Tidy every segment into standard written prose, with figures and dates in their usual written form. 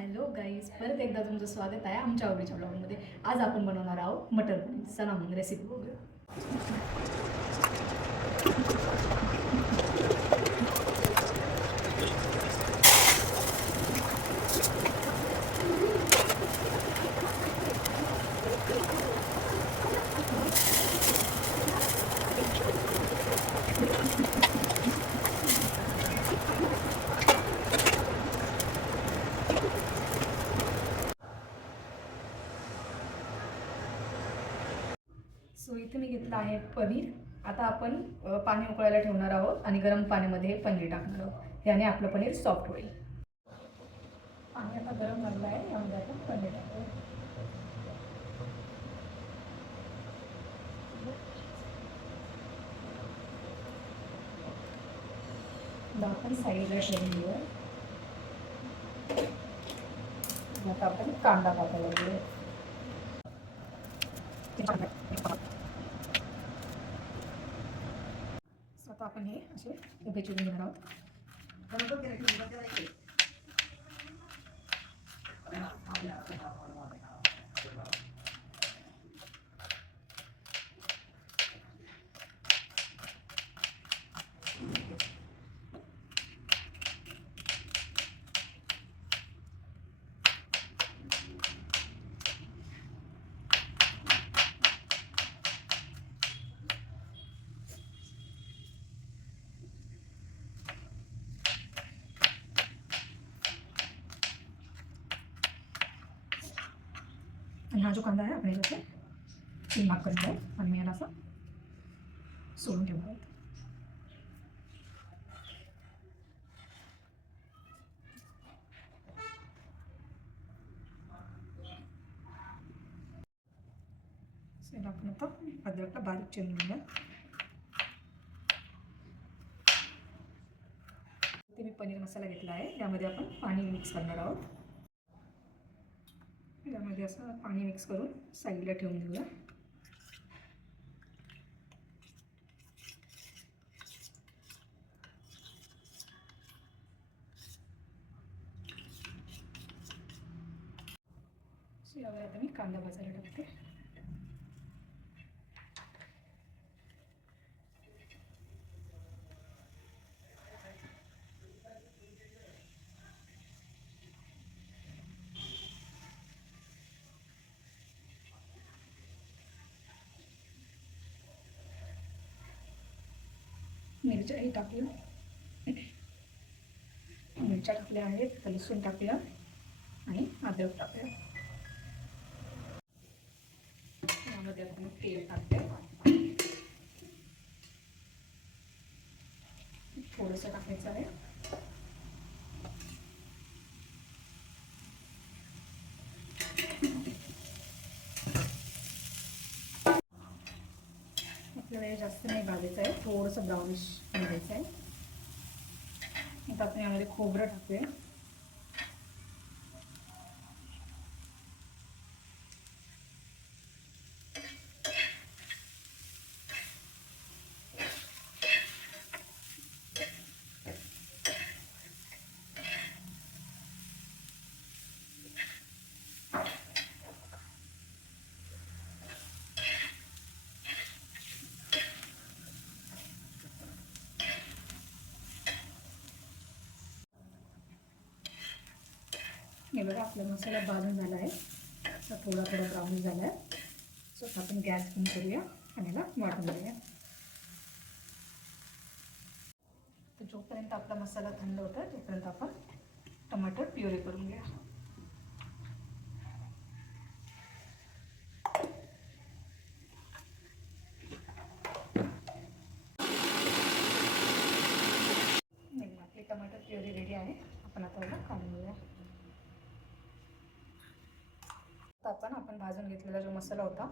Hello guys, परत एकदा तुमचं स्वागत आहे आमच्या आवडीच्या ब्लॉगमध्ये. आज आपण बनवणार आहोत मटर पनीर. चला मग रेसिपी बघूया. सो इथे मी घेतलं आहे पनीर. आता आपण पाणी उकळायला ठेवणार आहोत आणि गरम पाण्यामध्ये पनीर टाकणार आहोत. याने आपलं पनीर सॉफ्ट होईल. पाणी आता गरम झालं आहे, यामध्ये आपण पनीर टाकू. आपण साईडला ठेवून घेऊया. आता आपण कांदा कापायला घेऊया. आता आपण हे असे उभे चिरून घेणार आहोत. आणि हा जो कांदा आहे आपण याच्यात तीन भाग करणार आहे आणि मी याला असं सोडून ठेवणार आहे. याला आपण आता अद्रकला बारीक चिरून घेऊया. ते मी पनीर मसाला घेतला आहे, यामध्ये आपण पाणी मिक्स करणार आहोत. यामध्ये असं पाणी मिक्स करून साईडला ठेवून देऊया. यावर आता मी कांदा भाजायला टाकते. मिरच्याही टाकूया. मिरच्या टाकल्या आहेत, लसूण टाकूया आणि अद्रक टाकूया. यामध्ये आपण तेल टाकते. थोडंसं टाकायचं आहे. आपल्याला जास्त नाही भाजायचं आहे, थोडंसं ब्राउनिश करायचं आहे. आता आपण यामध्ये खोबरं टाकूया. हे बघा, आपला मसाला भाजून झाला आहे. थोडा ब्राऊन झाला आहे. सो आपण गॅस बंद करूया आणि याला वाटून घेऊया. तर जोपर्यंत आपला मसाला थंड होता तोपर्यंत आपण टमाटर प्युरी करून घ्या. आपली टमाटर प्युरी रेडी आहे. आपण आता याला काढून घेऊया. आपण भाजून घेतलेला जो मसाला होता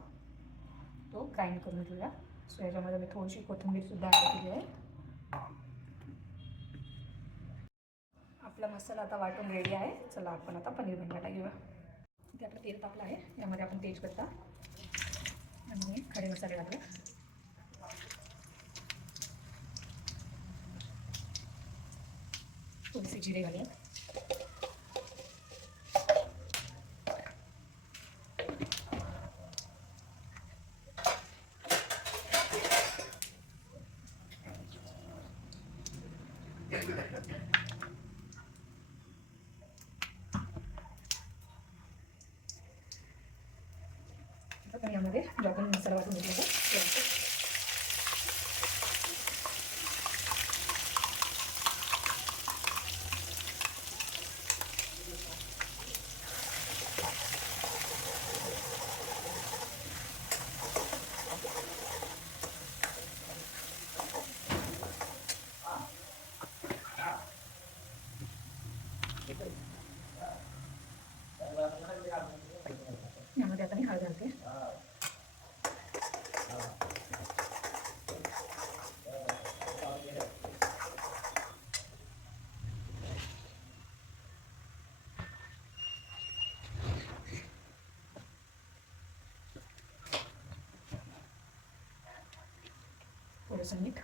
तो ग्राइंड करून घेऊया. सो याच्यामध्ये मी थोडीशी कोथिंबीर सुद्धा ॲड केली आहे. आपला मसाला आता वाटून रेडी आहे. चला आपण आता पनीर बनवायला घेऊया. इथे आपलं तेल टाकलं आहे. यामध्ये आपण तेजपत्ता आणि खडे मसाले घालूया. थोडीशी जिरे घालूया. यामध्ये जो आपण मसाला वाटून घेतला होता. यामध्ये आता मी हळद घालते. थोडंसं मीठ.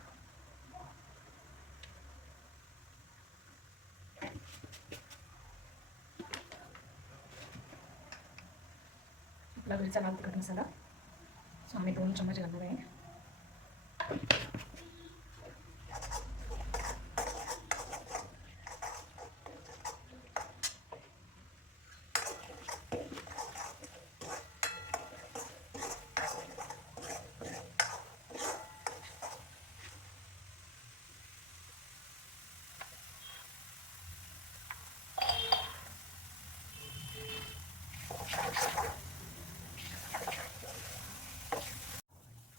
आपला घरचा लाल तिखट मसाला, सो आम्ही 2 चम्मच घालणार आहे.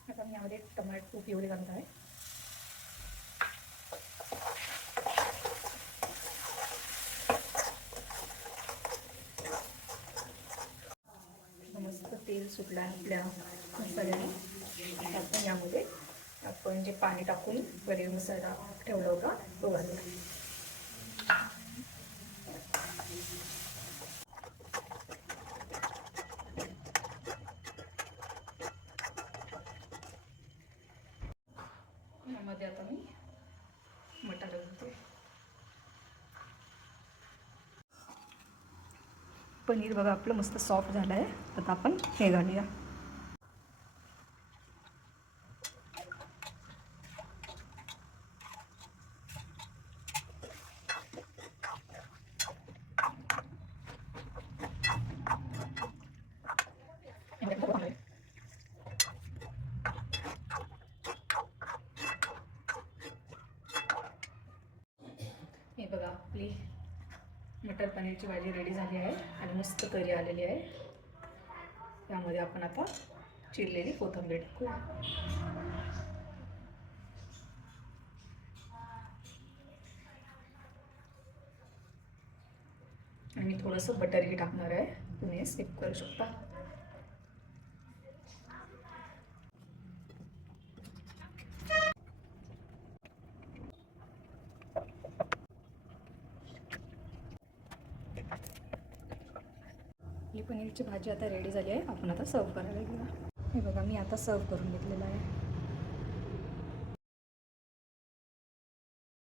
आता मी यामध्ये टोमॅटो पिवळे घालत आहे. मस्त तेल सुटलं आपल्या मसाल्याने. आपण यामध्ये आपण जे पाणी टाकून पनीर मसाला ठेवला होता तो घालूया. यामध्ये आता मी मटार घालते. पनीर बघा आपलं मस्त सॉफ्ट झालं आहे. आता आपण हे घालूया. हे बघा आपली मटर पनीरची भाजी रेडी झाली आहे आणि मस्त करी आलेली आहे. त्यामध्ये आपण आता चिरलेली कोथिंबीर टाकू आणि थोडंसं बटरही टाकणार आहे. तुम्ही स्किप करू शकता. ही पनीरची भाजी आता रेडी झाली आहे. आपण आता सर्व करायला घेऊया. हे बघा मी आता सर्व करून घेतलेलं आहे.